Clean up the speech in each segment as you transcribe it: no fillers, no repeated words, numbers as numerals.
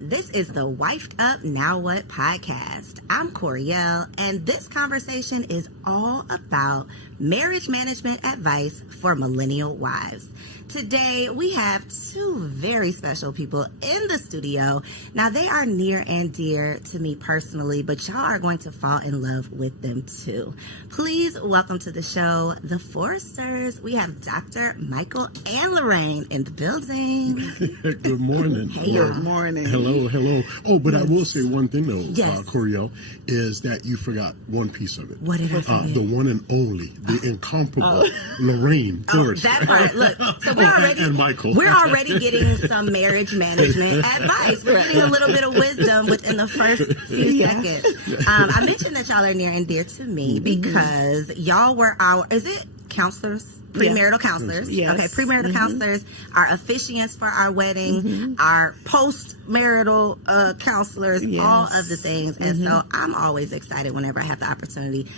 This is the Wifed Up Now What podcast. I'm Coriel, and this conversation is all about marriage management advice for millennial wives. Today, we have two very special people in the studio. Now, they are near and dear to me personally, but y'all are going to fall in love with them too. Please welcome to the show, the Forsters. We have Dr. Michael and Lorraine in the building. Good morning. Hey, Good morning. Hello. Oh, but I will say one thing though, Yes. Coriel, is that you forgot one piece of it. What did I forget? The one and only, the incomparable Lorraine Forster. That part. Look, so and Michael. we're already getting some marriage management advice. We're getting a little bit of wisdom within the first few seconds. I mentioned that y'all are near and dear to me because y'all were is it counselors? Premarital counselors. Yes. Okay, premarital counselors, our officiants for our wedding, our post-marital counselors, all of the things. And so I'm always excited whenever I have the opportunity.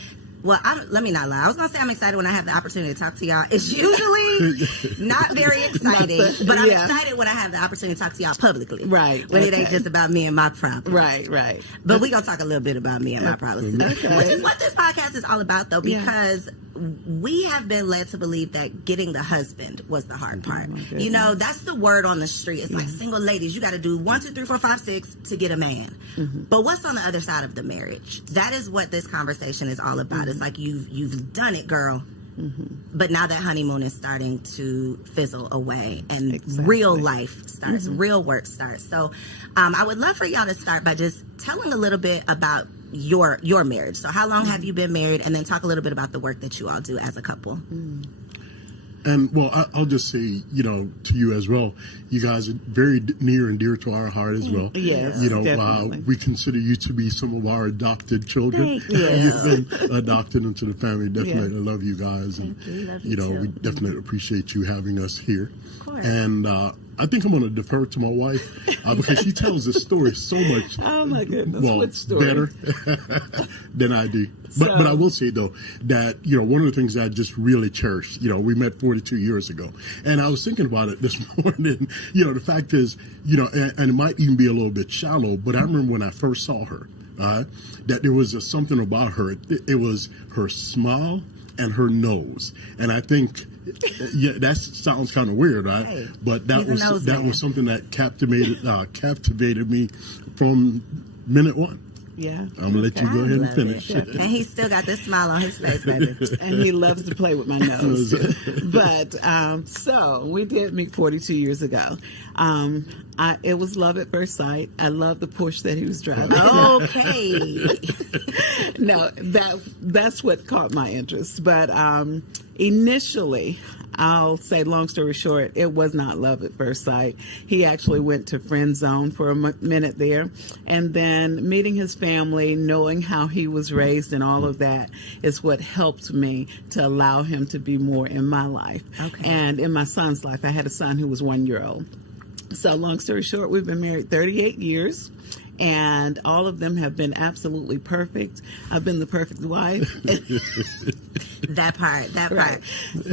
Well, let me not lie. I was going to say I'm excited when I have the opportunity to talk to y'all. It's usually not very exciting, but I'm excited when I have the opportunity to talk to y'all publicly. Right. When it ain't just about me and my problems. Right. But we're going to talk a little bit about me and my problems today. Okay. Which is what this podcast is all about, though, because we have been led to believe that getting the husband was the hard part. You know, that's the word on the street. It's like single ladies, you got to do 1, 2, 3, 4, 5, 6 to get a man. But what's on the other side of the marriage? That is what this conversation is all about. It's like you've done it, girl. But now that honeymoon is starting to fizzle away and real life starts, real work starts. So I would love for y'all to start by just telling a little bit about your marriage. So how long have you been married? And then talk a little bit about the work that you all do as a couple. And well, I'll just say, to you as well, you guys are very near and dear to our heart as well. Yes, definitely. We consider you to be some of our adopted children. Thank you. You've been adopted into the family. Definitely love you guys. And, Love you too. we definitely appreciate you having us here. Of course. And I think I'm going to defer to my wife because she tells this story so much Oh my goodness. What story? better than I do. But I will say, though, that, one of the things that I just really cherish, we met 42 years ago. And I was thinking about it this morning. The fact is, and it might even be a little bit shallow, but I remember when I first saw her, that there was something about her. It was her smile and her nose. And I think, that sounds kind of weird, right? Hey, but that was something that captivated me from minute one. Yeah. I'm going to let you go ahead and finish. And he's still got this smile on his face, baby. And he loves to play with my nose. But so we did meet 42 years ago. It was love at first sight. I love the Porsche that he was driving. Okay. No, that's what caught my interest. But initially, I'll say, long story short, it was not love at first sight. He actually went to friend zone for a minute there. And then meeting his family, knowing how he was raised and all of that is what helped me to allow him to be more in my life. Okay. And in my son's life. I had a son who was 1 year old. So long story short, we've been married 38 years. And all of them have been absolutely perfect. I've been the perfect wife. That part. Right.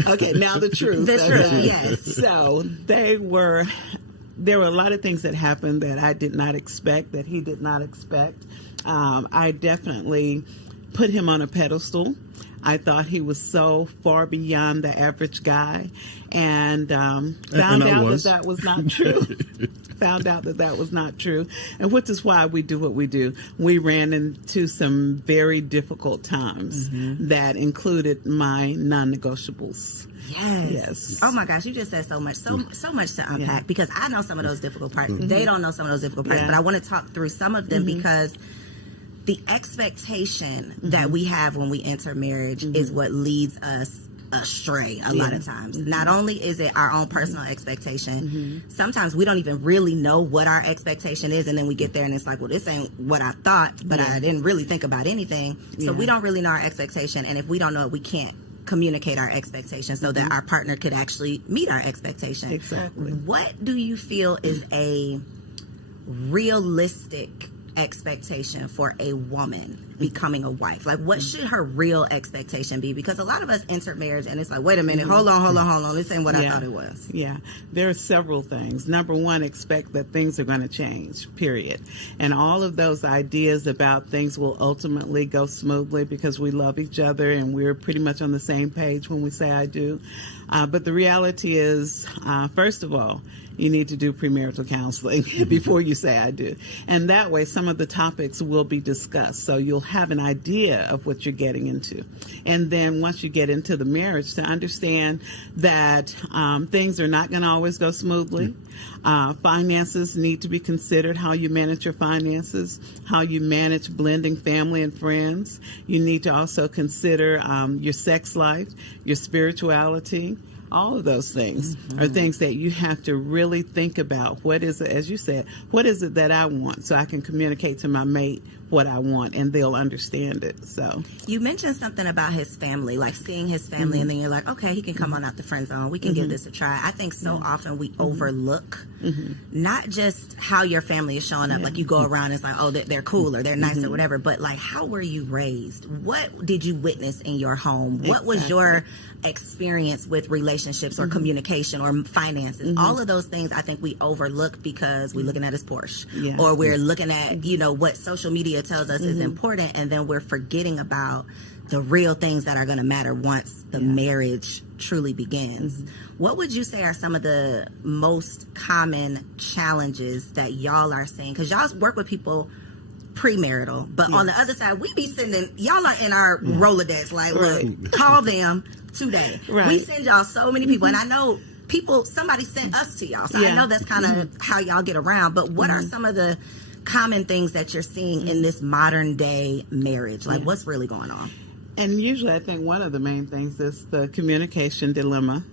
Okay, now the truth. The truth, yes. So there were a lot of things that happened that I did not expect, that he did not expect. I definitely put him on a pedestal. I thought he was so far beyond the average guy, and found out that was not true. Found out that was not true, and which is why we do what we do. We ran into some very difficult times that included my non-negotiables. Yes. Oh my gosh, you just said so much to unpack because I know some of those difficult parts. They don't know some of those difficult parts, but I want to talk through some of them because the expectation that we have when we enter marriage is what leads us astray a lot of times. Not only is it our own personal expectation, sometimes we don't even really know what our expectation is, and then we get there and it's like, well, this ain't what I thought, but I didn't really think about anything. So we don't really know our expectation, and if we don't know it, we can't communicate our expectations so that our partner could actually meet our expectation. Exactly. What do you feel is a realistic expectation for a woman becoming a wife? Like, what should her real expectation be? Because a lot of us enter marriage and it's like, wait a minute, hold on. This ain't what I thought it was. Yeah, there are several things. Number one, expect that things are going to change, period. And all of those ideas about things will ultimately go smoothly because we love each other and we're pretty much on the same page when we say I do. But the reality is, first of all, you need to do premarital counseling before you say I do. And that way, some of the topics will be discussed. So you'll have an idea of what you're getting into. And then once you get into the marriage, to understand that things are not going to always go smoothly. Finances need to be considered, how you manage your finances, how you manage blending family and friends. You need to also consider your sex life, your spirituality. All of those things are things that you have to really think about. What is it, as you said, what is it that I want so I can communicate to my mate what I want and they'll understand it. So you mentioned something about his family, like seeing his family and then you're like, okay, he can come on out the friend zone. We can give this a try. I think so often we overlook not just how your family is showing up. Like you go around and it's like, oh, they're cool or they're nice or whatever. But like, how were you raised? What did you witness in your home? What was your experience with relationships or communication or finances? All of those things I think we overlook because we're looking at his Porsche or we're looking at, what social media tells us is important, and then we're forgetting about the real things that are going to matter once the marriage truly begins. What would you say are some of the most common challenges that y'all are seeing? Because y'all work with people premarital, but on the other side, we be sending, y'all are in our Rolodex, like, look, call them today. We send y'all so many people, and I know somebody sent us to y'all, so I know that's kind of how y'all get around, but what are some of the common things that you're seeing in this modern day marriage? Like, what's really going on? And usually I think one of the main things is the communication dilemma.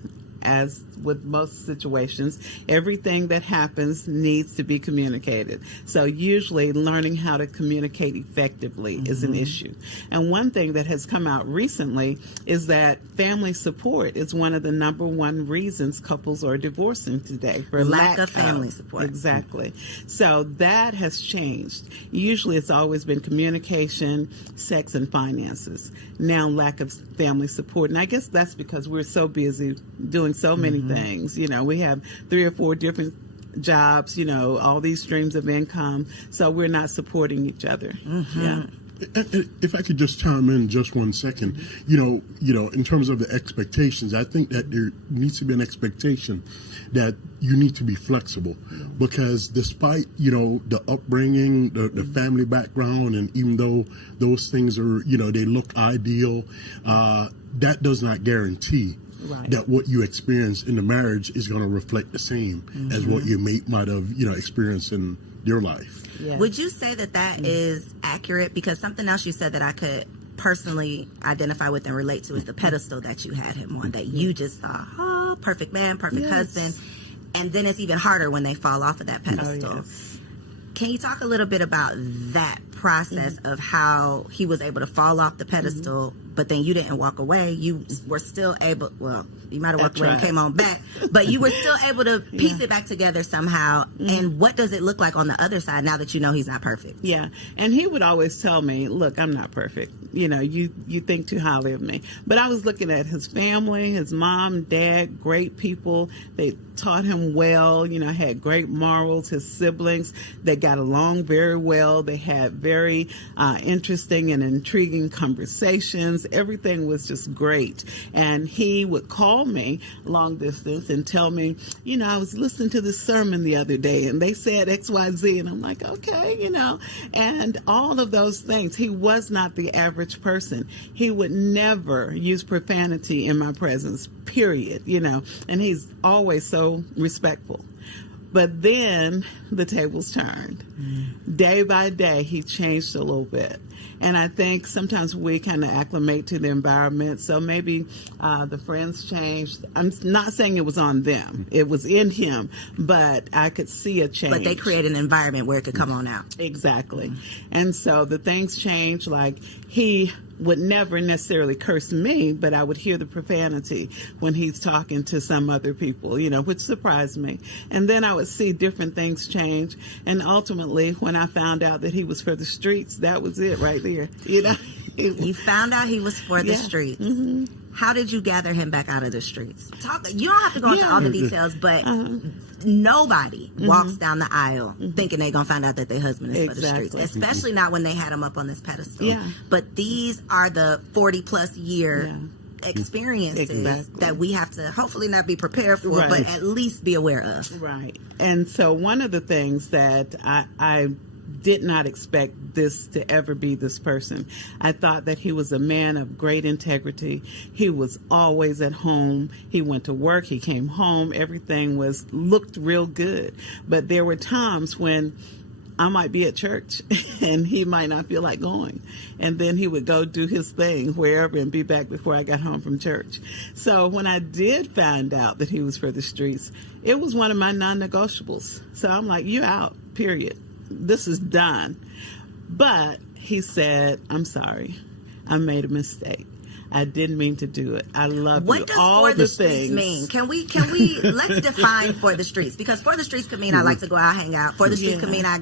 As with most situations, everything that happens needs to be communicated. So usually learning how to communicate effectively is an issue. And one thing that has come out recently is that family support is one of the number one reasons couples are divorcing today. For lack of family support. Exactly. So that has changed. Usually it's always been communication, sex, and finances. Now lack of family support. And I guess that's because we're so busy doing so many things. We have 3 or 4 different jobs, all these streams of income. So we're not supporting each other. If I could just chime in just 1 second, in terms of the expectations, I think that there needs to be an expectation that you need to be flexible, because despite, the upbringing, the family background, and even though those things are, they look ideal, that does not guarantee that what you experience in the marriage is going to reflect the same as what your mate might have, experienced in your life. Yes. Would you say that is accurate? Because something else you said that I could personally identify with and relate to is the pedestal that you had him on, that you just thought, oh, perfect man, perfect husband. And then it's even harder when they fall off of that pedestal. Can you talk a little bit about that process of how he was able to fall off the pedestal, but then you didn't walk away? You were still able, well, you might have walked away and came on back, but you were still able to piece it back together somehow. And what does it look like on the other side now that you know he's not perfect? Yeah. And he would always tell me, look, I'm not perfect. You think too highly of me. But I was looking at his family, his mom, dad, great people. They taught him well, had great morals. His siblings, they got along very well. They had very interesting and intriguing conversations. Everything was just great. And he would call me long distance and tell me, I was listening to this sermon the other day and they said XYZ. And I'm like, okay, and all of those things. He was not the average person. He would never use profanity in my presence, period, and he's always so respectful. But then the tables turned. Day by day, he changed a little bit. And I think sometimes we kind of acclimate to the environment. So maybe the friends changed. I'm not saying it was on them. It was in him. But I could see a change. But they create an environment where it could come on out. Exactly. And so the things changed. Like he would never necessarily curse me, but I would hear the profanity when he's talking to some other people, which surprised me. And then I would see different things change. And ultimately, when I found out that he was for the streets, that was it right there. You found out he was for the streets. Mm-hmm. How did you gather him back out of the streets? You don't have to go into all the details, but nobody walks down the aisle thinking they're going to find out that their husband is for the streets, especially not when they had him up on this pedestal. Yeah. But these are the 40-plus year experiences that we have to hopefully not be prepared for, but at least be aware of. Right. And so one of the things that I did not expect this to ever be this person. I thought that he was a man of great integrity. He was always at home. He went to work. He came home. Everything looked real good. But there were times when I might be at church and he might not feel like going. And then he would go do his thing wherever and be back before I got home from church. So when I did find out that he was for the streets, it was one of my non-negotiables. So I'm like, you out, period. This is done. But he said, I'm sorry. I made a mistake. I didn't mean to do it. I love what you. Does all for the the streets things mean? Can we let's define for the streets, because for the streets could mean I like to go out, hang out. For the streets could mean I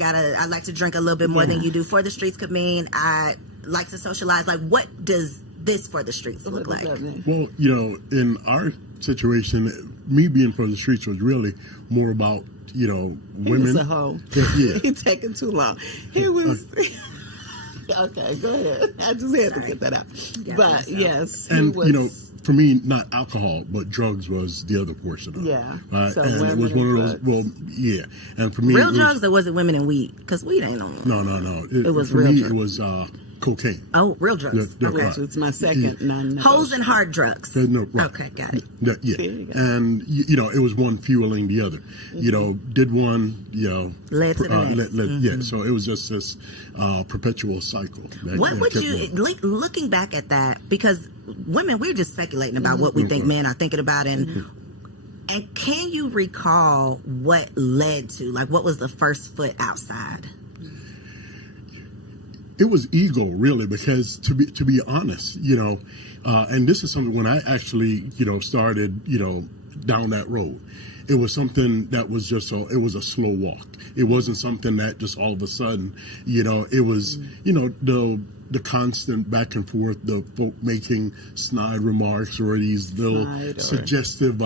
like to drink a little bit more than you do. For the streets could mean I like to socialize. Like, what does this for the streets look like? Well, in our situation, me being for the streets was really more about women. He was a hoe. Yeah. He's taking too long. He was. Okay, go ahead. I just had to get that out. But yes, and for me, not alcohol, but drugs was the other portion of it. Yeah. So and it was one of those. Well, yeah. And for me, real drugs, or was it women and weed? Because weed ain't on. No. It was for real me. drugs. It was cocaine. Oh, real drugs. Okay. Which was my second non-negotiable. Holes and hard drugs. No, right. Okay, got it. Yeah. And it was one fueling the other. Did one. Led to the next. Yeah. So it was just this perpetual cycle. What would you looking back at that? Because women, we're just speculating about what we think men are thinking about, and can you recall what led to, like, what was the first foot outside? It was ego, really, because to be honest, and this is something when I actually, started, down that road, it was something that was just it was a slow walk. It wasn't something that just all of a sudden, it was, the constant back and forth, the folk making snide remarks or these little suggestive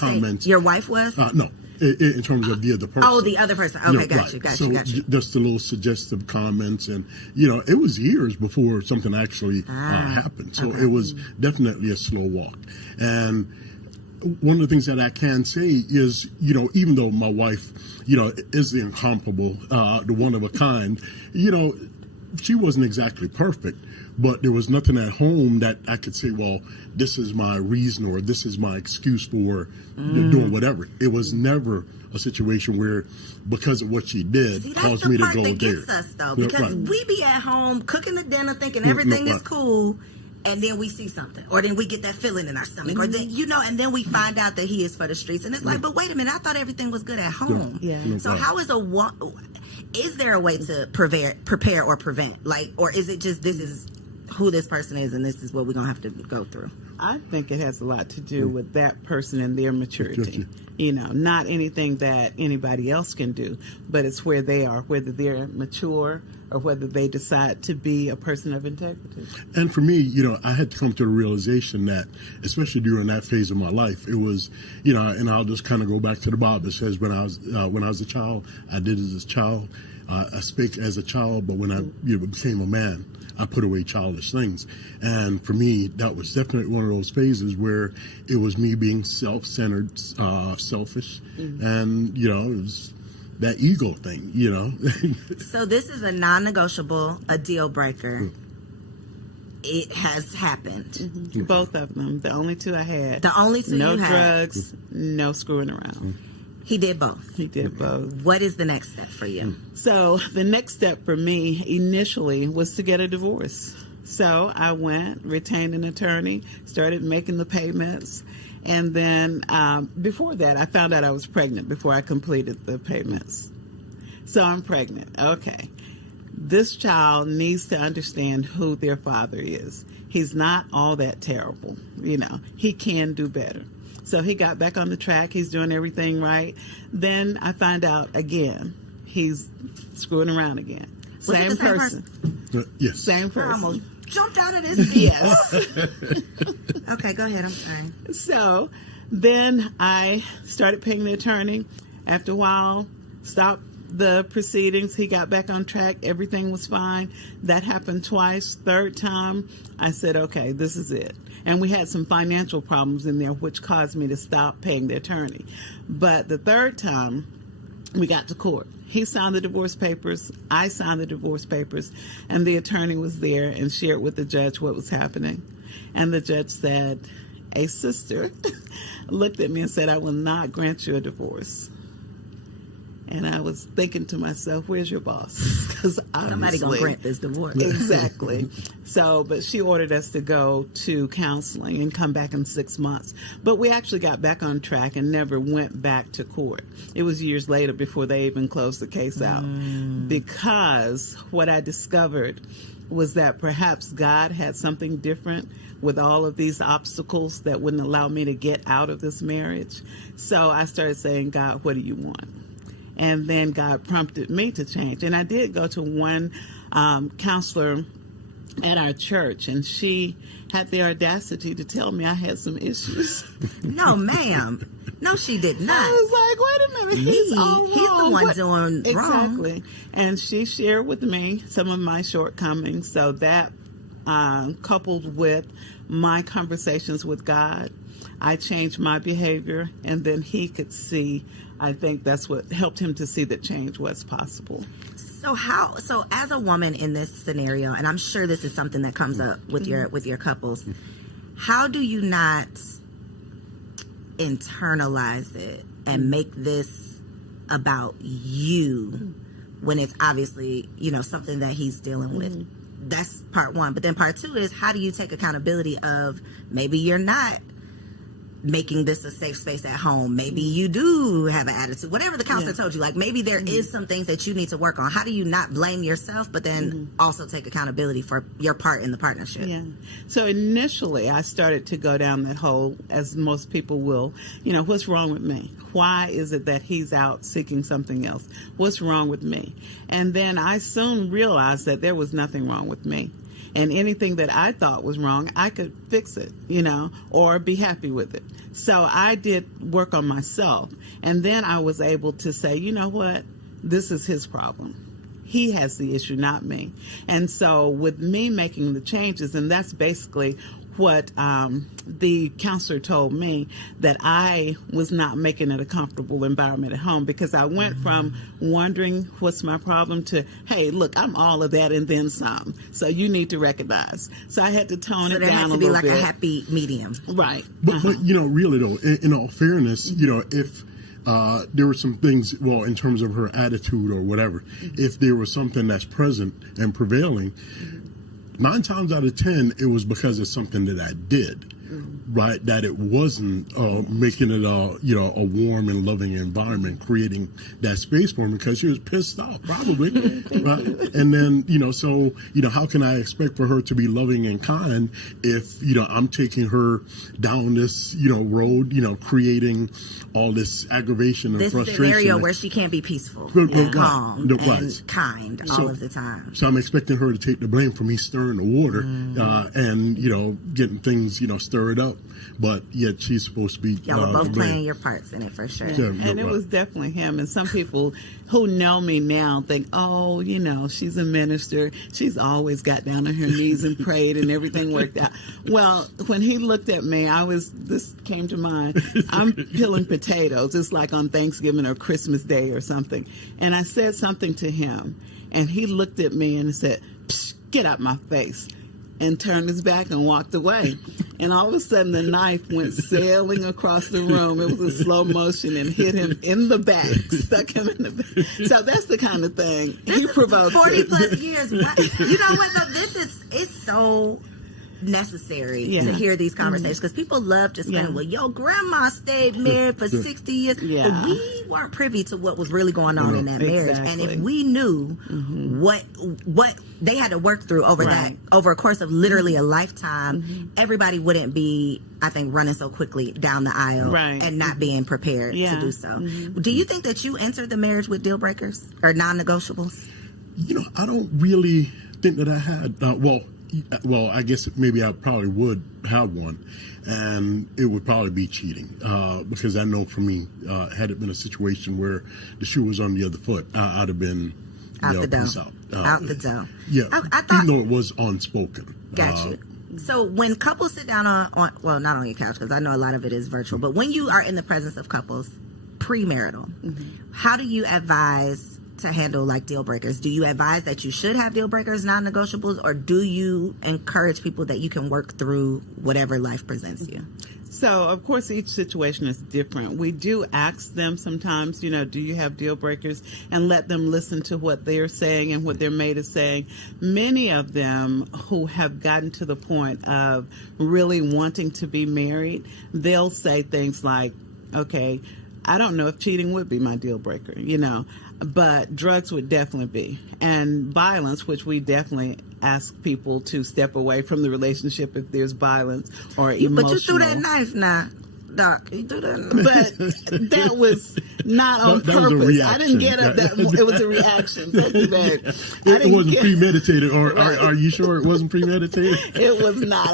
comments. Your wife was? No. In terms of the other person. Oh, the other person. Okay, got you. Just the little suggestive comments, and it was years before something actually happened. So it was definitely a slow walk. And one of the things that I can say is, even though my wife, is the incomparable, the one of a kind, she wasn't exactly perfect. But there was nothing at home that I could say, well, this is my reason or this is my excuse for doing whatever. It was never a situation where, because of what she did, caused me to go there. That's the part that gets us, though, because we be at home cooking the dinner thinking everything is cool, and then we see something, or then we get that feeling in our stomach, or then, and then we find out that he is for the streets, and it's like, but wait a minute, I thought everything was good at home. So how is there a way to prepare or prevent, or is it just this is who this person is and this is what we're going to have to go through? I think it has a lot to do with that person and their maturity. Not anything that anybody else can do, but it's where they are, whether they're mature or whether they decide to be a person of integrity. And for me, I had to come to the realization that, especially during that phase of my life, it was, and I'll just kind of go back to the Bible. It says when I was a child, I did as a child. I spake as a child, but when I became a man, I put away childish things. And for me, that was definitely one of those phases where it was me being self-centered, selfish, and, it was that ego thing, So this is a non-negotiable, a deal breaker. It has happened. Both of them. The only two I had. The only two no you had. No drugs, no screwing around. He did both. He did both. What is the next step for you? So the next step for me initially was to get a divorce. So I went, retained an attorney, started making the payments. And then before that, I found out I was pregnant before I completed the payments. So I'm pregnant. Okay. this child needs to understand who their father is. He's not all that terrible. He can do better. So he got back on the track. He's doing everything right. Then I find out again, he's screwing around again. Same person. Yes. Same person. I almost jumped out of this seat. Yes. Okay, go ahead. I'm sorry. So then I started paying the attorney. After a while, stopped the proceedings. He got back on track. Everything was fine. That happened twice. Third time, I said, okay, this is it. And we had some financial problems in there, which caused me to stop paying the attorney. But the third time, we got to court. He signed the divorce papers. I signed the divorce papers. And the attorney was there and shared with the judge what was happening. And the judge said, a sister looked at me and said, I will not grant you a divorce. And I was thinking to myself, where's your boss? Because somebody gonna grant this divorce. Exactly. So, but she ordered us to go to counseling and come back in 6 months. But we actually got back on track and never went back to court. It was years later before they even closed the case out. Because what I discovered was that perhaps God had something different with all of these obstacles that wouldn't allow me to get out of this marriage. So I started saying, God, what do you want? And then God prompted me to change. And I did go to one counselor at our church, and she had the audacity to tell me I had some issues. No, ma'am. No, she did not. I was like, wait a minute. He's all wrong. He's the one doing wrong. Exactly. And she shared with me some of my shortcomings. So that coupled with my conversations with God, I changed my behavior, and then he could see. I think that's what helped him to see that change was possible. So as a woman in this scenario, and I'm sure this is something that comes up with your couples, how do you not internalize it and make this about you when it's obviously, something that he's dealing with? That's part one. But then part two is, how do you take accountability of maybe you're not making this a safe space at home? Maybe you do have an attitude, whatever the counselor told you, like maybe there is some things that you need to work on. How do you not blame yourself, but then also take accountability for your part in the partnership? Yeah. So initially I started to go down that hole, as most people will, what's wrong with me? Why is it that he's out seeking something else? What's wrong with me? And then I soon realized that there was nothing wrong with me. And anything that I thought was wrong, I could fix it, or be happy with it. So I did work on myself. And then I was able to say, you know what? This is his problem. He has the issue, not me. And so with me making the changes, and that's basically what the counselor told me, that I was not making it a comfortable environment at home, because I went from wondering what's my problem to, hey, look, I'm all of that and then some. So you need to recognize. So I had to tone it down a little bit. So there had to be like a happy medium. Right. But really though, in all fairness, if there were some things, in terms of her attitude or whatever, if there was something that's present and prevailing, 9 times out of 10, it was because of something that I did, right? That it wasn't making it a warm and loving environment, creating that space for me, because she was pissed off, probably, right? And then, so, how can I expect for her to be loving and kind if, I'm taking her down this, road, creating all this aggravation and this frustration. This scenario where she can't be peaceful and calm and kind all of the time. So I'm expecting her to take the blame for me stirring the water and, getting things, stirred up. But yet she's supposed to be... Y'all were both playing your parts in it, for sure. Yeah, and it was definitely him. And some people who know me now think, oh, she's a minister. She's always got down on her knees and prayed and everything worked out. Well, when he looked at me, this came to mind. I'm peeling potatoes. It's like on Thanksgiving or Christmas Day or something. And I said something to him, and he looked at me and said, Psh, get out my face, and turned his back and walked away. And all of a sudden, the knife went sailing across the room. It was a slow motion and hit him in the back, stuck him in the back. So that's the kind of thing he provoked. 40 plus years. What? You know what, though? It's so necessary to hear these conversations because people love just saying, well, your grandma stayed married for 60 years. Yeah. But we weren't privy to what was really going on in that marriage. And if we knew what they had to work through over over a course of literally a lifetime, everybody wouldn't be, I think, running so quickly down the aisle and not being prepared to do so. Do you think that you entered the marriage with deal breakers or non-negotiables? You know, I don't really think that I had. Well, I guess maybe I probably would have one, and it would probably be cheating because I know for me, had it been a situation where the shoe was on the other foot, I'd have been out the door. Peace out. Out the door. Yeah, I thought, even though it was unspoken. Got you. So when couples sit down on well, not on your couch because I know a lot of it is virtual, but when you are in the presence of couples premarital, how do you advise to handle like deal breakers? Do you advise that you should have deal breakers, non-negotiables, or do you encourage people that you can work through whatever life presents you? So, of course, each situation is different. We do ask them sometimes, you know, do you have deal breakers, and let them listen to what they're saying and what their mate is saying. Many of them who have gotten to the point of really wanting to be married, they'll say things like, okay, I don't know if cheating would be my deal breaker, you know, but drugs would definitely be. And violence, which we definitely ask people to step away from the relationship if there's violence or emotional. But you threw that knife now. Doc, you do that. But that was not on purpose. I didn't get it. It was a reaction. Thank you, babe. It wasn't premeditated, or are you sure it wasn't premeditated? It was not.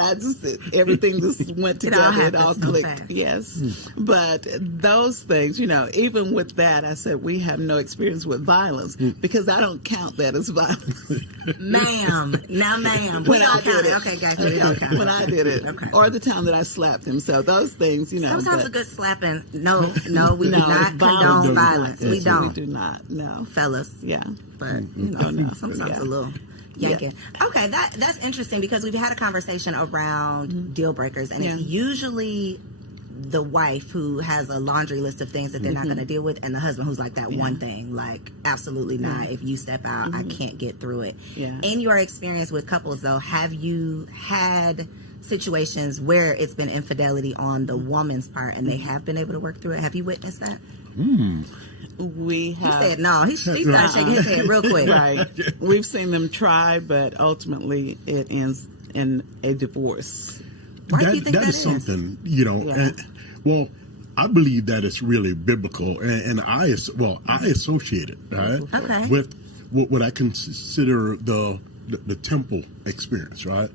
Everything just went together. It all clicked. Yes. Mm. But those things, you know, even with that, I said we have no experience with violence because I don't count that as violence. Ma'am. Now, ma'am. When I did it. Okay, gotcha. We don't count. When I did it. Okay. Or the time that I slapped him. So those things, you know. Sometimes a good slapping. No, we do not condone violence. We don't. We do not. No, fellas. Yeah, but you know, sometimes a little yanking. Yeah. Okay, that's interesting because we've had a conversation around deal breakers, and it's usually the wife who has a laundry list of things that they're not going to deal with, and the husband who's like that one thing, like absolutely not. If you step out, I can't get through it. Yeah. In your experience with couples, though, have you had situations where it's been infidelity on the woman's part and they have been able to work through it? Have you witnessed that? We have. He said no. He started shaking his head real quick. Right. We've seen them try, but ultimately it ends in a divorce. Why do you think that is something, you know, well, I believe that it's really biblical, and I associate it, right? Okay. With what I consider the temple experience, right?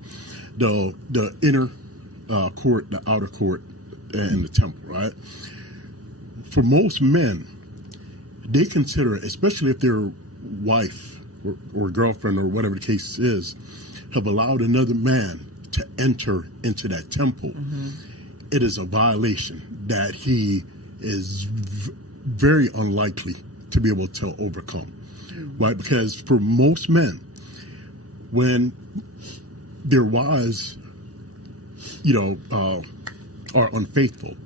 The inner court, the outer court, and the temple, right? For most men, they consider, especially if their wife or girlfriend or whatever the case is, have allowed another man to enter into that temple, it is a violation that he is very unlikely to be able to overcome, right? Because for most men, when their wives, you know, are unfaithful,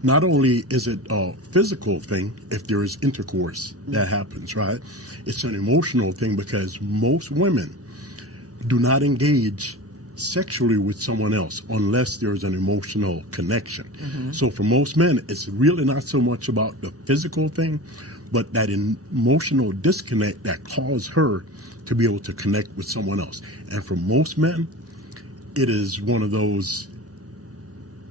not only is it a physical thing if there is intercourse that happens, right? It's an emotional thing because most women do not engage sexually with someone else unless there's an emotional connection. So for most men, it's really not so much about the physical thing, but that emotional disconnect that caused her to be able to connect with someone else. And for most men, it is one of those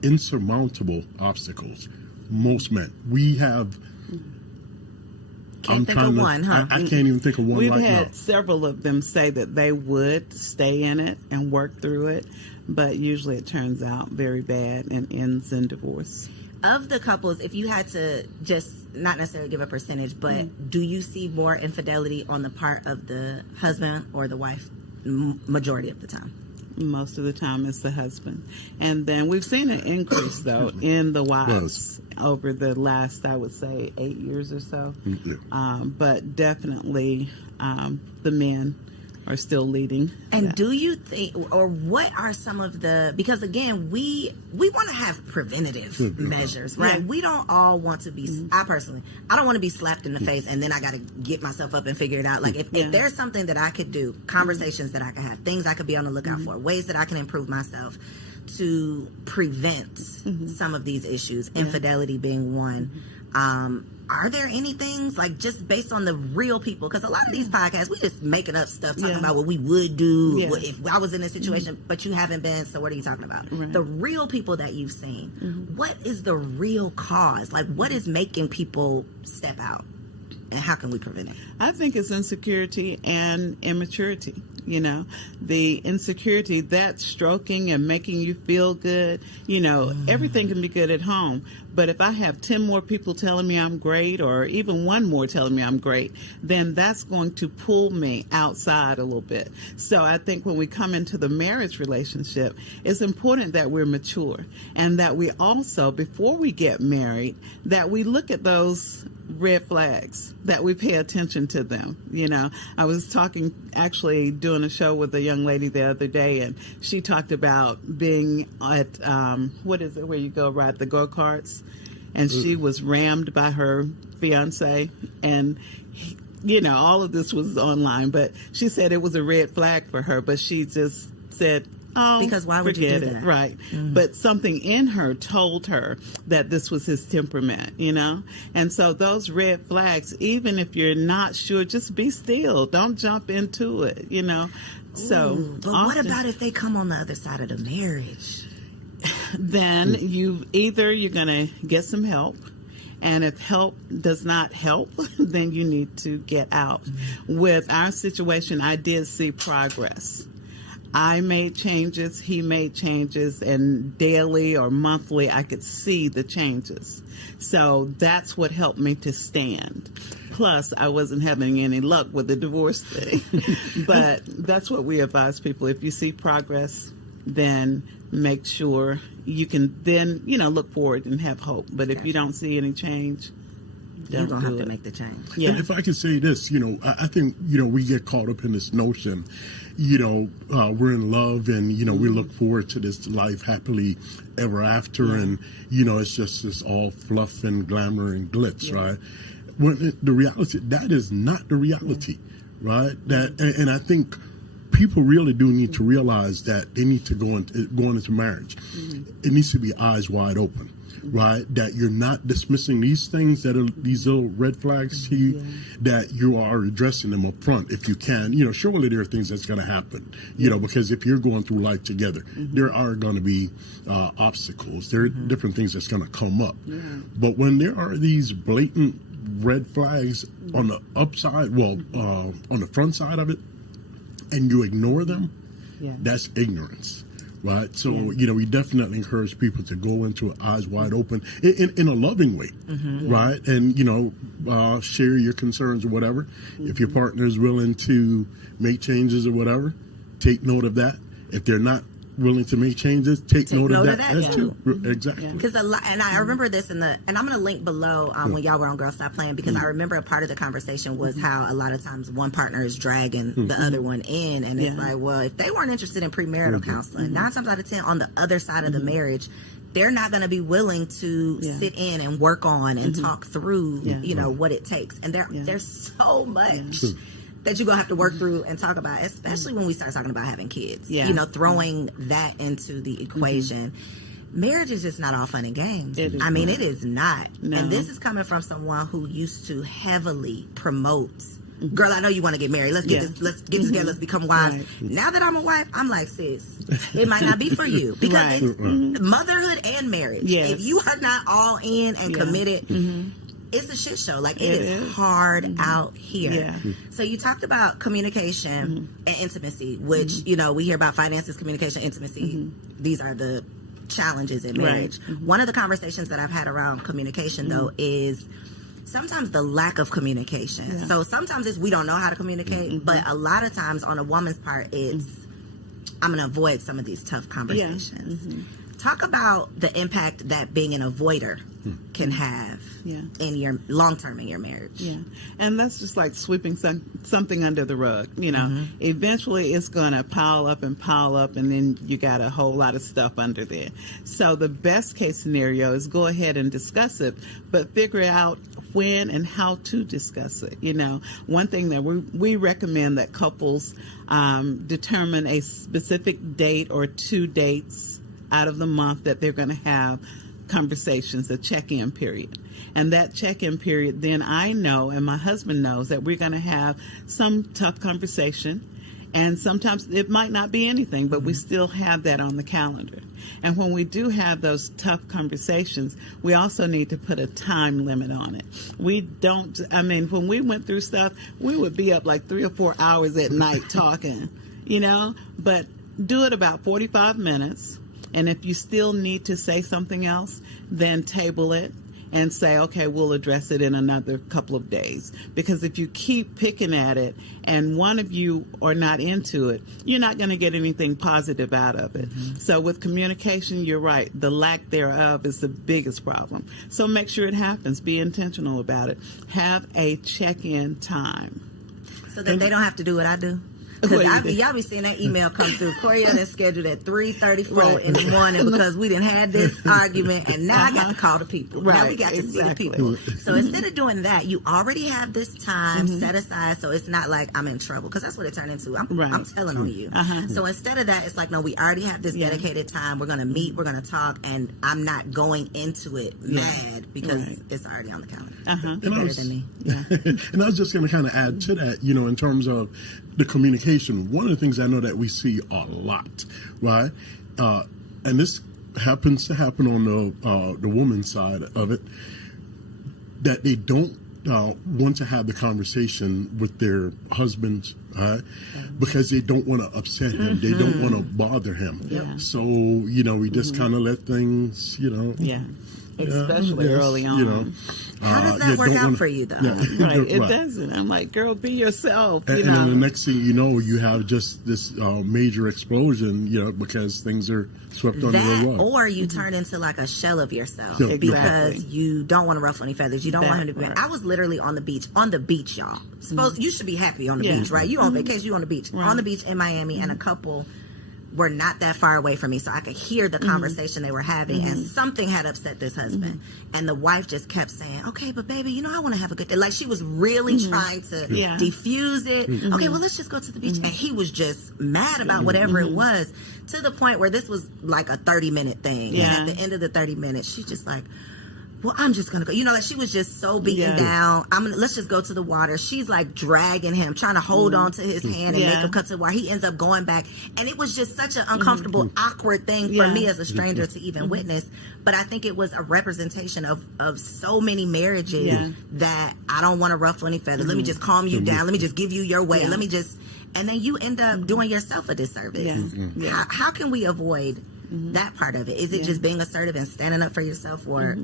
insurmountable obstacles. Most men. We have... Can't think of one, huh? I can't even think of one right now. We've had several of them say that they would stay in it and work through it, but usually it turns out very bad and ends in divorce. Of the couples, if you had to just not necessarily give a percentage, but do you see more infidelity on the part of the husband or the wife majority of the time? Most of the time it's the husband. And then we've seen an increase, though, in the wives over the last, I would say, 8 years or so. But definitely the men are still leading. And do you think, or what are some of the, because again, we want to have preventative measures, right? We don't all want to be, I don't want to be slapped in the face and then I got to get myself up and figure it out. Like if there's something that I could do, conversations that I could have, things I could be on the lookout for, ways that I can improve myself to prevent some of these issues, infidelity being one. Are there any things, like, just based on the real people? Because a lot of these podcasts, we just making up stuff, talking about what we would do if I was in this situation, but you haven't been, so what are you talking about? The real people that you've seen, what is the real cause? Like, what is making people step out? And how can we prevent it? I think it's insecurity and immaturity. You know, the insecurity, that stroking and making you feel good, you know, everything can be good at home. But if I have 10 more people telling me I'm great, or even one more telling me I'm great, then that's going to pull me outside a little bit. So I think when we come into the marriage relationship, it's important that we're mature, and that we also, before we get married, that we look at those red flags, that we pay attention to them. You know, I was actually doing a show with a young lady the other day, and she talked about being at, what is it, where you go ride the go-karts, and she was rammed by her fiance, and you know, all of this was online, but she said it was a red flag for her, but she just said, oh, because why would you do that? Right. But something in her told her that this was his temperament, you know? And so those red flags, even if you're not sure, just be still. Don't jump into it, you know? So, but what about if they come on the other side of the marriage? Then you're going to get some help. And if help does not help, then you need to get out. With our situation, I did see progress. I made changes, he made changes, and daily or monthly I could see the changes. So that's what helped me to stand. Plus, I wasn't having any luck with the divorce thing. But that's what we advise people. If you see progress, then make sure you can then, you know, look forward and have hope. But if you don't see any change, you're going to have to make the change. Yeah. And if I can say this, you know, I think, you know, we get caught up in this notion, you know, we're in love and, you know, we look forward to this life happily ever after. And, you know, it's just this all fluff and glamour and glitz, right? When the reality, that is not the reality, right? And I think people really do need to realize that they need to going into marriage. It needs to be eyes wide open. Right, that you're not dismissing these things that are these little red flags to you, that you are addressing them up front if you can. You know, surely there are things that's going to happen, you know, because if you're going through life together, there are going to be obstacles. There are different things that's going to come up. But when there are these blatant red flags on the upside, on the front side of it, and you ignore them, that's ignorance. Right. So, you know, we definitely encourage people to go into it eyes wide open in a loving way. Right. And, you know, share your concerns or whatever. If your partner is willing to make changes or whatever, take note of that. If they're not willing to make changes, take note of that too. Exactly. Because and I remember this and I'm going to link below when y'all were on Girl Stop Playing, because I remember a part of the conversation was how a lot of times one partner is dragging the other one in, and it's like, well, if they weren't interested in premarital counseling, 9 times out of 10 on the other side of the marriage, they're not going to be willing to sit in and work on and talk through, you know, what it takes. And there's so much that you're going to have to work through and talk about, especially when we start talking about having kids. You know, throwing that into the equation. Marriage is just not all fun and games. It is not. No. And this is coming from someone who used to heavily promote, girl, I know you want to get married. Let's get together. Let's become wives. Right. Now that I'm a wife, I'm like, sis, it might not be for you, because it's motherhood and marriage. If you are not all in and committed, it's a shit show. Like, it is hard out here. So you talked about communication and intimacy, which, you know, we hear about finances, communication, intimacy. These are the challenges in marriage. One of the conversations that I've had around communication, though, is sometimes the lack of communication. So sometimes it's we don't know how to communicate, but a lot of times on a woman's part, it's I'm going to avoid some of these tough conversations. Talk about the impact that being an avoider can have in your long-term in your marriage. Yeah. And that's just like sweeping something under the rug. You know, eventually it's going to pile up, and then you got a whole lot of stuff under there. So the best case scenario is go ahead and discuss it, but figure out when and how to discuss it. You know, one thing that we recommend that couples determine a specific date or 2 dates out of the month that they're going to have conversations, a check-in period. And that check-in period, then I know and my husband knows that we're going to have some tough conversation. And sometimes it might not be anything, but we still have that on the calendar. And when we do have those tough conversations, we also need to put a time limit on it. When we went through stuff, we would be up like 3 or 4 hours at night talking, you know, but do it about 45 minutes. And if you still need to say something else, then table it and say, okay, we'll address it in another couple of days. Because if you keep picking at it and one of you are not into it, you're not going to get anything positive out of it. So with communication, you're right. The lack thereof is the biggest problem. So make sure it happens. Be intentional about it. Have a check-in time. So that they don't have to do what I do. Because y'all be seeing that email come through. Corietta is scheduled at 3:34 in the morning because we didn't have this argument, and now I got to call the people. Now we got to see the people. So instead of doing that, you already have this time set aside, so it's not like I'm in trouble, because that's what it turned into. I'm telling on you. So instead of that, it's like, no, we already have this dedicated time. We're going to meet, we're going to talk, and I'm not going into it mad because it's already on the calendar. You're better than me. And I was just going to kind of add to that, you know, in terms of the communication. One of the things I know that we see a lot, right? And this happens to happen on the woman's side of it, that they don't want to have the conversation with their husbands, right? Because they don't want to upset him. They don't want to bother him. So, you know, we just kind of let things, you know. Especially early on. You know, how does that work out for you, though? It doesn't. I'm like, girl, be yourself. And then the next thing you know, you have just this major explosion, you know, because things are swept under the rug. Or you turn into like a shell of yourself because you don't want to ruffle any feathers. You don't want him to be. I was literally on the beach, y'all. You should be happy on the beach, right? You on vacation, you on the beach. On the beach in Miami, and a couple were not that far away from me, so I could hear the conversation they were having, and something had upset this husband. And the wife just kept saying, okay, but baby, you know, I want to have a good day. Like, she was really trying to diffuse it. Okay, well, let's just go to the beach. And he was just mad about whatever it was, to the point where this was like a 30-minute thing. And at the end of the 30 minutes, she's just like, well, I'm just going to go. You know, like, she was just so beaten down. Let's just go to the water. She's like dragging him, trying to hold on to his hand and make him cut to the water. He ends up going back. And it was just such an uncomfortable, awkward thing for me as a stranger to even witness. But I think it was a representation of so many marriages that I don't want to ruffle any feathers. Let me just calm you down. Let me just give you your way. Let me just... And then you end up doing yourself a disservice. How can we avoid that part of it? Is it just being assertive and standing up for yourself, or...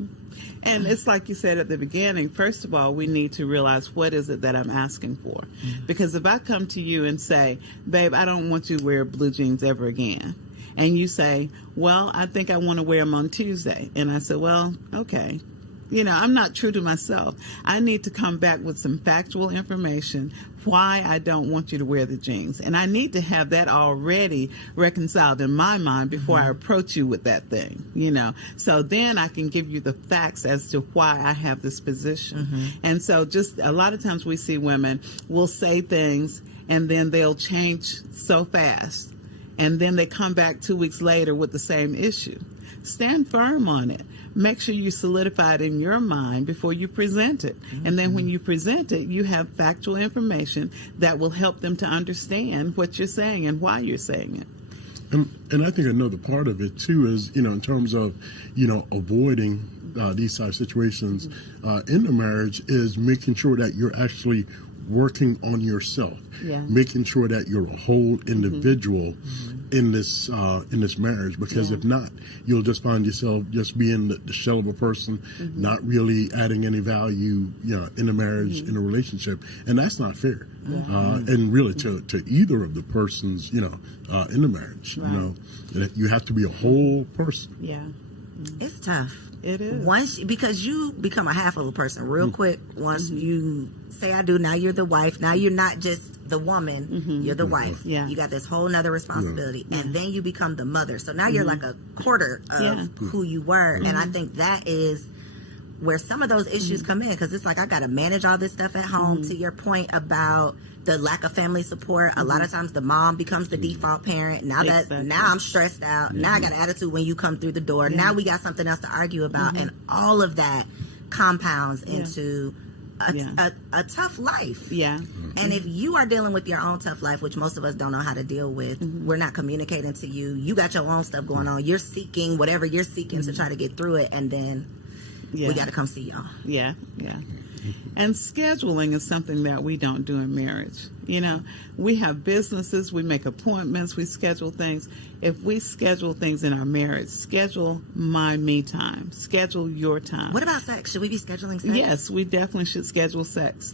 And it's like you said at the beginning, first of all, we need to realize, what is it that I'm asking for? Because if I come to you and say, babe, I don't want you to wear blue jeans ever again. And you say, well, I think I want to wear them on Tuesday. And I said, well, okay. You know, I'm not true to myself. I need to come back with some factual information why I don't want you to wear the jeans. And I need to have that already reconciled in my mind before I approach you with that thing, you know. So then I can give you the facts as to why I have this position. And so just a lot of times we see women will say things and then they'll change so fast. And then they come back 2 weeks later with the same issue. Stand firm on it. Make sure you solidify it in your mind before you present it. And then when you present it, you have factual information that will help them to understand what you're saying and why you're saying it. And I think another part of it, too, is, you know, in terms of, you know, avoiding these type of situations in the marriage, is making sure that you're actually working on yourself, making sure that you're a whole individual, in this marriage, because if not, you'll just find yourself just being the shell of a person, not really adding any value, in the marriage, in a relationship, and that's not fair. And really to either of the persons, in the marriage, you have to be a whole person. Yeah. It's tough. It is. Because you become a half of a person real quick. Once you say I do, now you're the wife. Now you're not just the woman, you're the wife. Yeah. You got this whole nother responsibility. And then you become the mother. So now you're like a quarter of who you were. And I think that is where some of those issues come in, because it's like I got to manage all this stuff at home. To your point about the lack of family support, a lot of times the mom becomes the default parent. Now I'm stressed out. Now I got an attitude when you come through the door. Now we got something else to argue about, and all of that compounds into a tough life. Yeah. And if you are dealing with your own tough life, which most of us don't know how to deal with, we're not communicating to you. You got your own stuff going on. You're seeking whatever you're seeking to try to get through it, and then we got to come see y'all. Yeah, yeah. And scheduling is something that we don't do in marriage. We have businesses, we make appointments, we schedule things. If we schedule things in our marriage, schedule my me time, schedule your time. What about sex? Should we be scheduling sex? Yes, we definitely should schedule sex.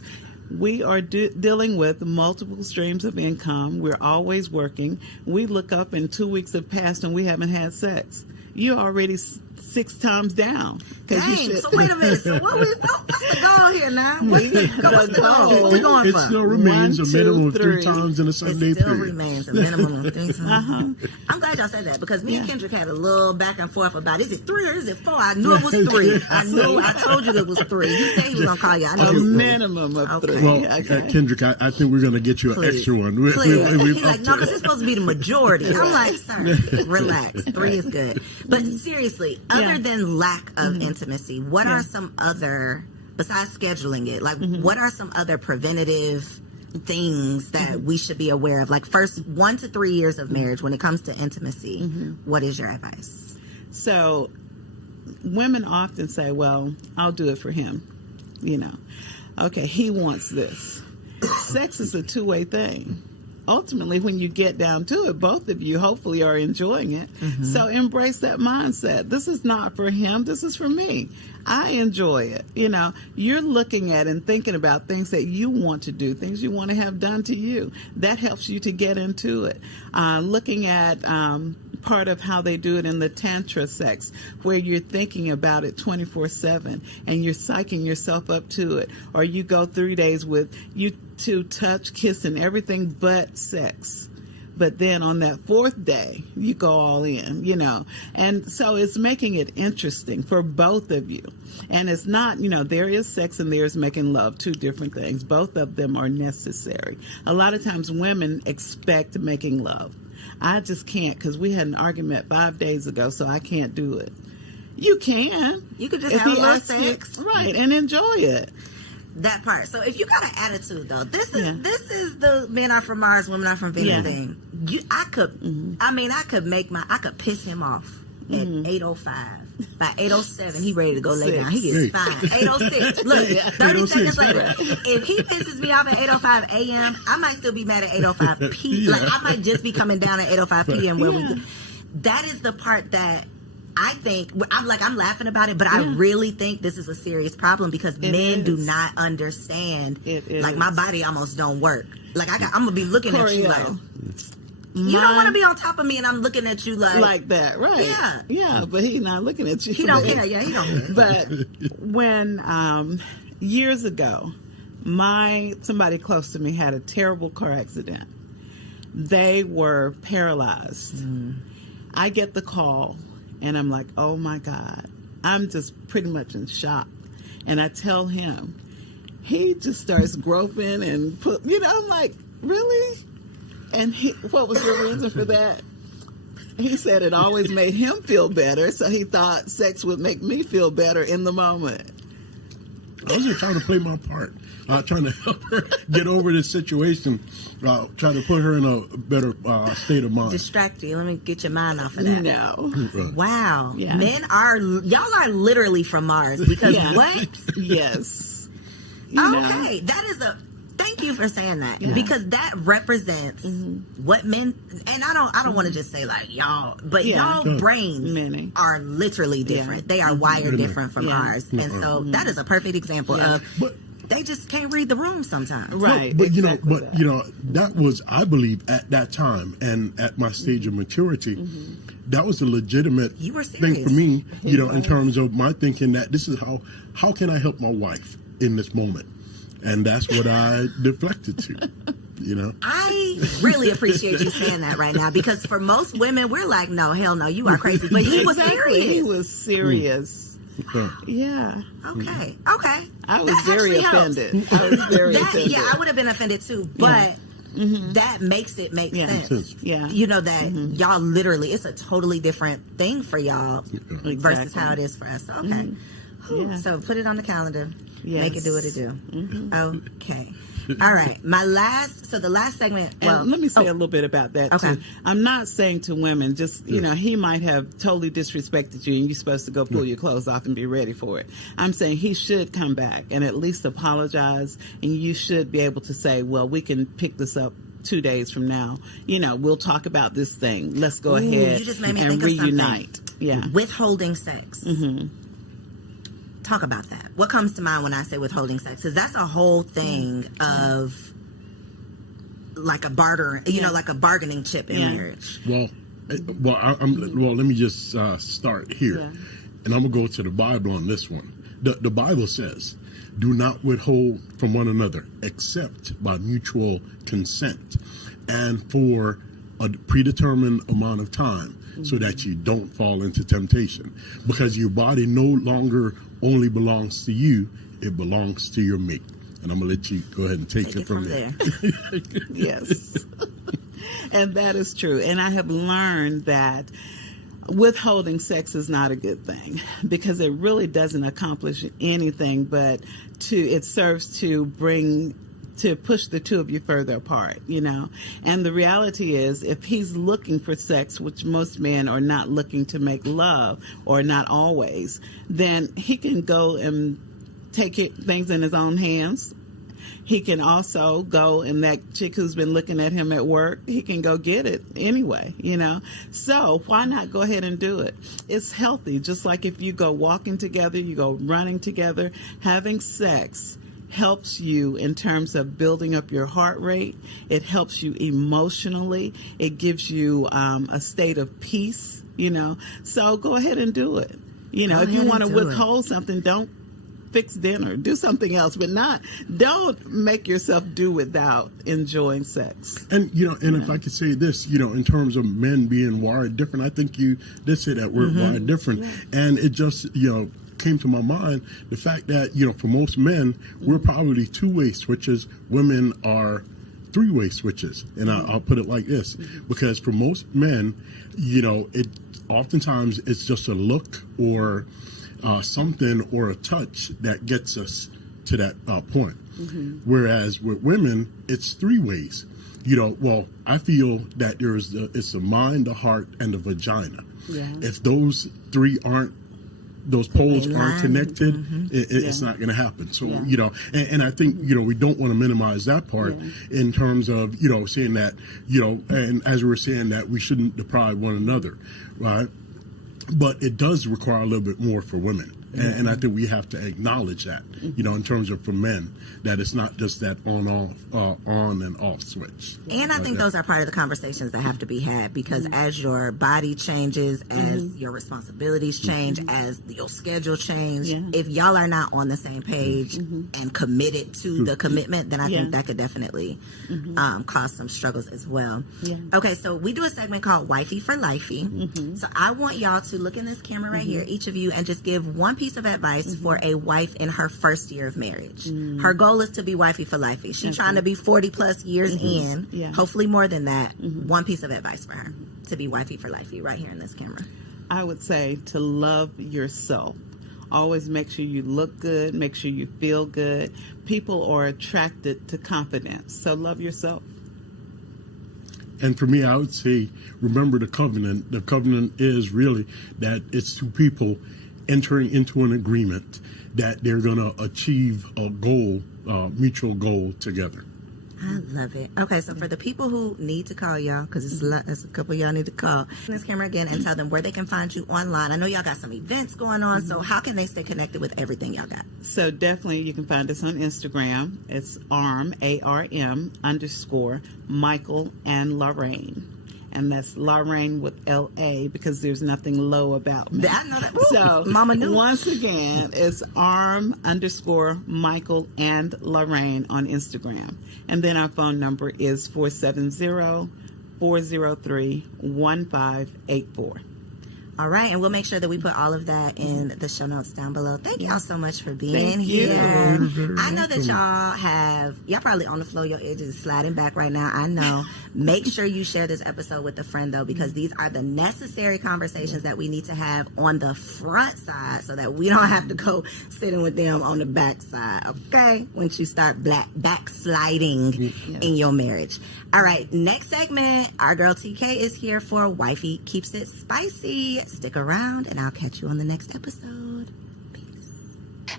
We are dealing with multiple streams of income. We're always working. We look up and 2 weeks have passed and we haven't had sex. You're already 6 times down. Dang, so wait a minute. So what's the goal here now? What's the goal? What we going for? It still remains a minimum of 3 times in a 7-day period. It still remains a minimum of 3 times. I'm glad y'all said that, because me and Kendrick had a little back and forth about, is it 3 or is it 4? I knew it was 3. I told you it was 3. You said he was going to call you. I know it was 3. Minimum of 3. Well, Kendrick, I think we're going to get you an extra one. Please. He's like, no, because it's supposed to be the majority. I'm like, sir, relax. 3 is good. But seriously, other than lack of intimacy, what are some other, besides scheduling it, like what are some other preventative things that we should be aware of? Like, first 1 to 3 years of marriage, when it comes to intimacy, what is your advice? So women often say, well, I'll do it for him. Okay, he wants this. Sex is a two-way thing. Ultimately, when you get down to it, both of you hopefully are enjoying it. So embrace that mindset. This is not for him. This is for me. I enjoy it. You're looking at and thinking about things that you want to do, things you want to have done to you. That helps you to get into it. Looking at part of how they do it in the tantra sex, where you're thinking about it 24/7 and you're psyching yourself up to it. Or you go 3 days with you two touch, kiss, and everything but sex. But then on that 4th day, you go all in, And so it's making it interesting for both of you. And it's not, there is sex and there's making love, 2 different things. Both of them are necessary. A lot of times women expect making love. I just can't, because we had an argument 5 days ago, so I can't do it. You can. You could just have a little sex. Right, and enjoy it. That part. So if you got an attitude, though, this is the men are from Mars, women are from Venus thing. I could piss him off at 8:05. By 8:07, he ready to go lay down. He is fine. 8:06. Look, 30 seconds later, if he pisses me off at 8:05 a.m., I might still be mad at 8:05 p.m. Like, I might just be coming down at 8:05 p.m. That is the part that I think, I'm laughing about it, but I really think this is a serious problem, because men do not understand. Like, my body almost don't work. Like, I'm going to be looking at you like, you don't want to be on top of me, and I'm looking at you like that, right? Yeah, yeah. But he's not looking at you. He don't care. Yeah, he don't care. But when years ago, somebody close to me had a terrible car accident. They were paralyzed. I get the call, and I'm like, oh my God, I'm just pretty much in shock. And I tell him, he just starts groping and I'm like, really? And what was your reason for that? He said it always made him feel better, so he thought sex would make me feel better in the moment. I was just trying to play my part, trying to help her get over this situation, trying to put her in a better state of mind. Distract you. Let me get your mind off of that. No. Wow. Yeah. Men y'all are literally from Mars, because what? Yes. Okay. That is thank Thank you for saying that because that represents what men, and I don't want to just say like y'all, but y'all brains are literally different. They are wired different from ours, and so that is a perfect example of. They just can't read the room sometimes. Right. But that was, I believe, at that time and at my stage of maturity, that was a legitimate thing for me, in terms of my thinking that this is how can I help my wife in this moment? And that's what I deflected to. I really appreciate you saying that right now, because for most women, we're like, no, hell no, you are crazy. But he was serious. He was serious. Yeah. Okay. I was very offended. I would have been offended too, but that makes it make sense. Yeah. That y'all literally, it's a totally different thing for y'all versus how it is for us. Okay. So put it on the calendar. Yes. Make it do what it do. Okay. All right. The last segment. Well, and let me say a little bit about that too. I'm not saying to women, just he might have totally disrespected you, and you're supposed to go pull your clothes off and be ready for it. I'm saying he should come back and at least apologize, and you should be able to say, well, we can pick this up 2 days from now. We'll talk about this thing. Let's go ahead you just made me and think reunite. Of something. Withholding sex. Talk about that. What comes to mind when I say withholding sex? Because that's a whole thing of like a barter, like a bargaining chip in marriage. Well, let me just start here, and I'm gonna go to the Bible on this one. The Bible says, "Do not withhold from one another, except by mutual consent, and for a predetermined amount of time, so that you don't fall into temptation, because your body no longer only belongs to you, it belongs to your mate." And I'm going to let you go ahead and take it from there. Yes. And that is true. And I have learned that withholding sex is not a good thing, because it really doesn't accomplish anything, but it serves to push the two of you further apart, And the reality is, if he's looking for sex, which most men are not looking to make love, or not always, then he can go and take things in his own hands. He can also go, and that chick who's been looking at him at work, he can go get it anyway, So why not go ahead and do it? It's healthy. Just like if you go walking together, you go running together, having sex helps you in terms of building up your heart rate. It helps you emotionally. It gives you a state of peace, So go ahead and do it. If you want to withhold something, don't fix dinner. Do something else, but don't make yourself do without enjoying sex. And, if I could say this, in terms of men being wired different, I think you did say that word, wired different. Yeah. And it just, came to my mind the fact that for most men we're probably two-way switches, women are three-way switches, and I'll put it like this, because for most men it oftentimes it's just a look or something or a touch that gets us to that point, whereas with women it's three ways. I feel that it's the mind, the heart, and the vagina. If those poles aren't connected, it's not going to happen. So, and I think, we don't want to minimize that part in terms of, saying that, and as we were saying that we shouldn't deprive one another, right? But it does require a little bit more for women. And I think we have to acknowledge that, in terms of for men, that it's not just that on and off switch. And I think those are part of the conversations that have to be had, because as your body changes, as your responsibilities change, as your schedule change, if y'all are not on the same page and committed to the commitment, then I think that could definitely cause some struggles as well. Okay, so we do a segment called Wifey for Lifey. So I want y'all to look in this camera right here, each of you, and just give one piece of advice for a wife in her first year of marriage. Her goal is to be wifey for lifey. She's trying to be 40 plus years in, hopefully more than that. One piece of advice for her to be wifey for lifey right here in this camera. I would say to love yourself. Always make sure you look good, make sure you feel good. People are attracted to confidence, so love yourself. And for me, I would say, remember the covenant. The covenant is really that it's two people entering into an agreement that they're going to achieve a goal, mutual goal together. I love it. Okay, so for the people who need to call y'all, because it's a couple of y'all need to call this camera again and tell them where they can find you online. I know y'all got some events going on, so how can they stay connected with everything y'all got? So definitely you can find us on Instagram. It's ARM, ARM _ Michael and Lorraine. And that's Lorraine with LA because there's nothing low about me. I know that. So Mama knew. Once again, it's ARM _ Michael and Lorraine on Instagram. And then our phone number is 470-403-1584. All right, and we'll make sure that we put all of that in the show notes down below. Thank y'all so much for being here. I know that y'all probably on the floor, your edges sliding back right now. I know. Make sure you share this episode with a friend, though, because these are the necessary conversations that we need to have on the front side so that we don't have to go sitting with them on the back side, okay? Once you start backsliding in your marriage. All right, next segment, our girl TK is here for Wifey Keeps It Spicy. Stick around, and I'll catch you on the next episode. Peace.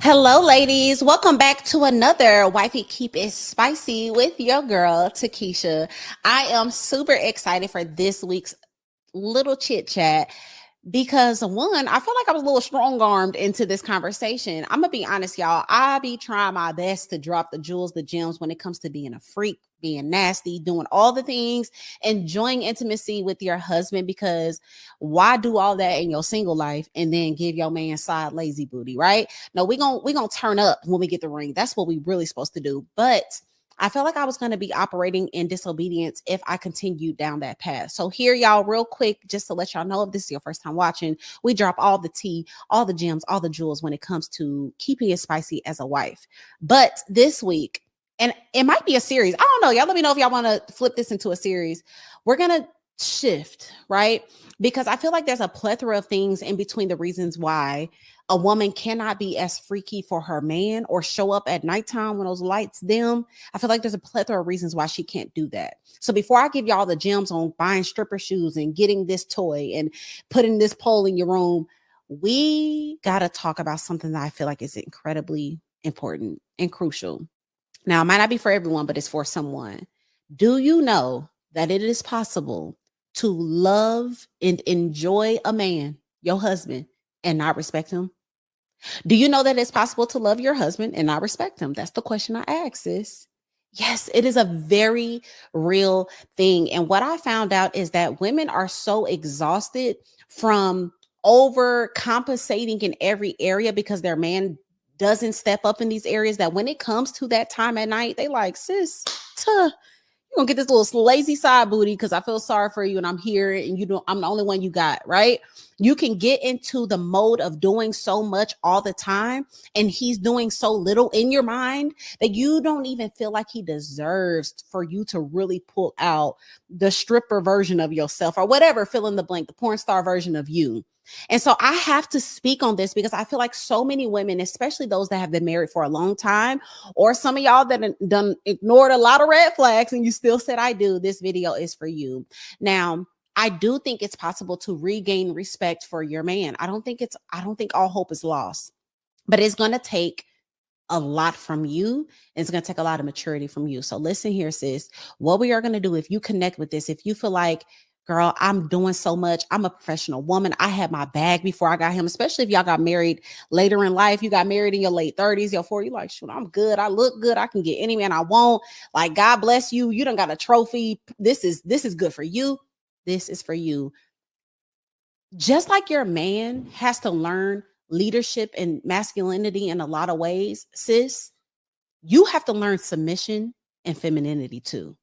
Hello, ladies. Welcome back to another Wifey Keep It Spicy with your girl, Takesha. I am super excited for this week's little chit chat because, one, I feel like I was a little strong-armed into this conversation. I'm going to be honest, y'all. I be trying my best to drop the jewels, the gems when it comes to being a freak, being nasty, doing all the things, enjoying intimacy with your husband, because why do all that in your single life and then give your man side lazy booty, right? No, we gonna turn up when we get the ring. That's what we really supposed to do. But I felt like I was going to be operating in disobedience if I continued down that path. So here, y'all, real quick, just to let y'all know, if this is your first time watching, we drop all the tea, all the gems, all the jewels when it comes to keeping it spicy as a wife. But this week, and it might be a series. I don't know. Y'all let me know if y'all want to flip this into a series. We're going to shift, right? Because I feel like there's a plethora of things in between the reasons why a woman cannot be as freaky for her man or show up at nighttime when those lights dim. I feel like there's a plethora of reasons why she can't do that. So before I give y'all the gems on buying stripper shoes and getting this toy and putting this pole in your room, we got to talk about something that I feel like is incredibly important and crucial. Now, it might not be for everyone, but it's for someone. Do you know that it is possible to love and enjoy a man, your husband, and not respect him? Do you know that it's possible to love your husband and not respect him? That's the question I ask, sis. Yes, it is a very real thing. And what I found out is that women are so exhausted from overcompensating in every area because their man doesn't step up in these areas that when it comes to that time at night, they like, sis, you're gonna get this little lazy side booty because I feel sorry for you and I'm here and I'm the only one you got, right? You can get into the mode of doing so much all the time and he's doing so little in your mind that you don't even feel like he deserves for you to really pull out the stripper version of yourself or whatever, fill in the blank, the porn star version of you. And so I have to speak on this because I feel like so many women, especially those that have been married for a long time, or some of y'all that done ignored a lot of red flags and you still said, I do, this video is for you. Now, I do think it's possible to regain respect for your man. I don't think all hope is lost, but it's going to take a lot from you. And it's going to take a lot of maturity from you. So listen here, sis, what we are going to do, if you connect with this, if you feel like, girl, I'm doing so much, I'm a professional woman, I had my bag before I got him, especially if y'all got married later in life, you got married in your late 30s, your 40s, you're like, shoot, I'm good, I look good, I can get any man I want, like, God bless you, you done got a trophy, this is good for you, this is for you. Just like your man has to learn leadership and masculinity in a lot of ways, sis, you have to learn submission and femininity too.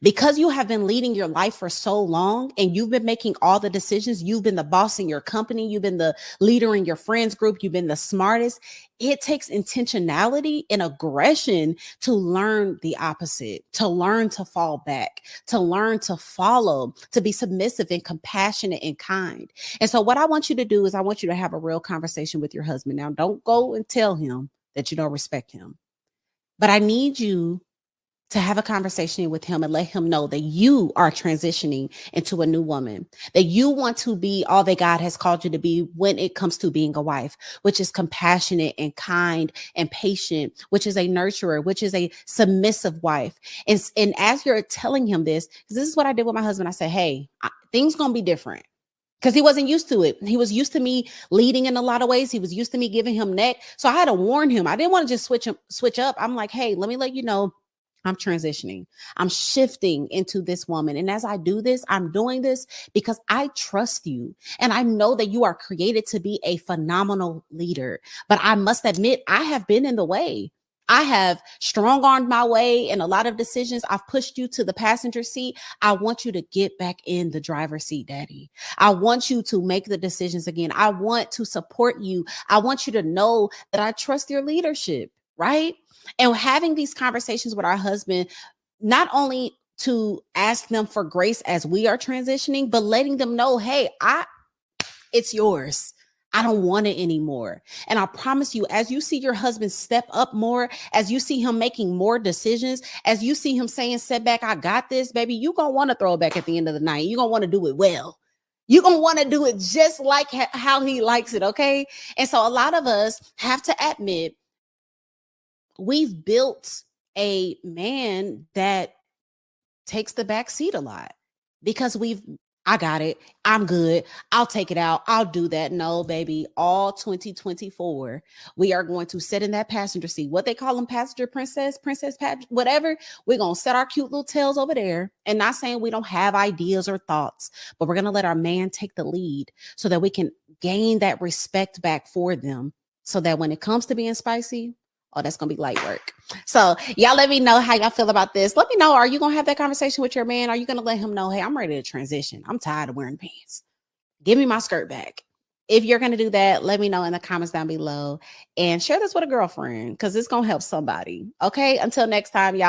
Because you have been leading your life for so long and you've been making all the decisions, you've been the boss in your company, you've been the leader in your friends group, you've been the smartest. It takes intentionality and aggression to learn the opposite, to learn to fall back, to learn to follow, to be submissive and compassionate and kind. And so what I want you to do is I want you to have a real conversation with your husband. Now, don't go and tell him that you don't respect him, but I need you to have a conversation with him and let him know that you are transitioning into a new woman, that you want to be all that God has called you to be when it comes to being a wife, which is compassionate and kind and patient, which is a nurturer, which is a submissive wife. And as you're telling him this, because this is what I did with my husband, I said, hey, things going to be different. Because he wasn't used to it. He was used to me leading in a lot of ways. He was used to me giving him neck. So I had to warn him. I didn't want to just switch up. I'm like, hey, let me let you know I'm transitioning. I'm shifting into this woman. And as I do this, I'm doing this because I trust you. And I know that you are created to be a phenomenal leader. But I must admit, I have been in the way. I have strong-armed my way in a lot of decisions. I've pushed you to the passenger seat. I want you to get back in the driver's seat, Daddy. I want you to make the decisions again. I want to support you. I want you to know that I trust your leadership, right? And having these conversations with our husband, not only to ask them for grace as we are transitioning, but letting them know, hey, it's yours. I don't want it anymore. And I promise you, as you see your husband step up more, as you see him making more decisions, as you see him saying, setback, I got this, baby, you're going to want to throw it back at the end of the night. You're going to want to do it well. You're going to want to do it just like how he likes it, okay? And so a lot of us have to admit, we've built a man that takes the back seat a lot because I got it. I'm good. I'll take it out. I'll do that. No, baby, all 2024, we are going to sit in that passenger seat. What they call them, passenger princess, whatever. We're going to set our cute little tails over there, and not saying we don't have ideas or thoughts, but we're going to let our man take the lead so that we can gain that respect back for them so that when it comes to being spicy, oh, that's going to be light work. So y'all let me know how y'all feel about this. Let me know, are you going to have that conversation with your man? Are you going to let him know, hey, I'm ready to transition. I'm tired of wearing pants. Give me my skirt back. If you're going to do that, let me know in the comments down below and share this with a girlfriend because it's going to help somebody. Okay, until next time, y'all.